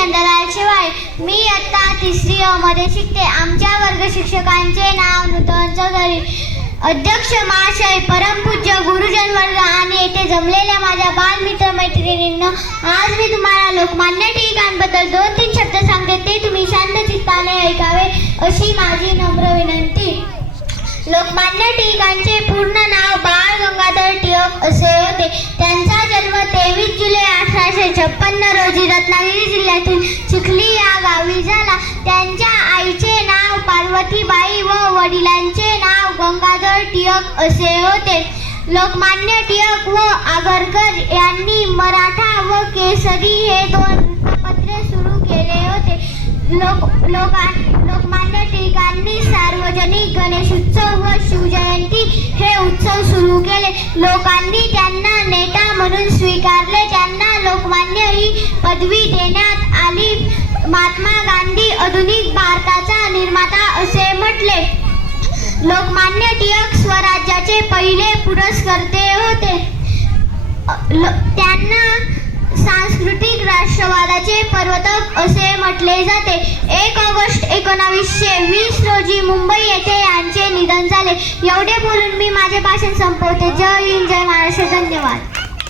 नंदलाल शेवाळे. मी इयत्ता 3री अ मध्ये शिकते. आमच्या वर्ग शिक्षकांचे नाव नूतन चौधरी. अध्यक्ष महाशय, परमपूज्य गुरुजन वर्ग आणि येथे जमलेल्या माझ्या बालमित्र मैत्रिणींनो, आज मी तुम्हाला लोकमान्य टिळकांबद्दल 2-3 शब्द सांगते. ते तुम्ही शांत चित्ताने ऐकावे अशी माझी नम्र विनंती. लोकमान्य टिळकांचे पूर्ण नाव बाळ गंगाधर टिळक असे होते. त्यांचा जन्म 23 जुलै 1856 रोजी रत्नागिरी जिल्ह्यातील चिखली या गावी झाला. त्यांच्या आईचे नाव पार्वतीबाई व वडिलांचे नाव गंगाधर टिळक असे होते. लोकमान्य टिळक व आगरकर यांनी मराठा व केसरी हे 2 वृत्तपत्रे सुरू केले होते. लोकमान्य टिळकांनी सार्वजनिक गणेशोत्सव व शिवजयंती हे उत्सव सुरू केले. लोकांनी त्यांना नेता म्हणून स्वीकारले. त्यांना लोकमान्य ही पदवी देण्यात आली. महात्मा गांधी आधुनिक भारताचा निर्माता असे म्हटले. लोकमान्य टिळक स्वराज्याचे पहिले पुरस्कर्ते होते. त्यांना सांस्कृतिक राष्ट्रवादाचे प्रवर्तक असे म्हटले जाते. 1 ऑगस्ट 1920 रोजी मुंबई येथे यांचे निधन झाले. एवढे बोलून मी माझे भाषण संपवते. जय हिंद, जय महाराष्ट्र. धन्यवाद.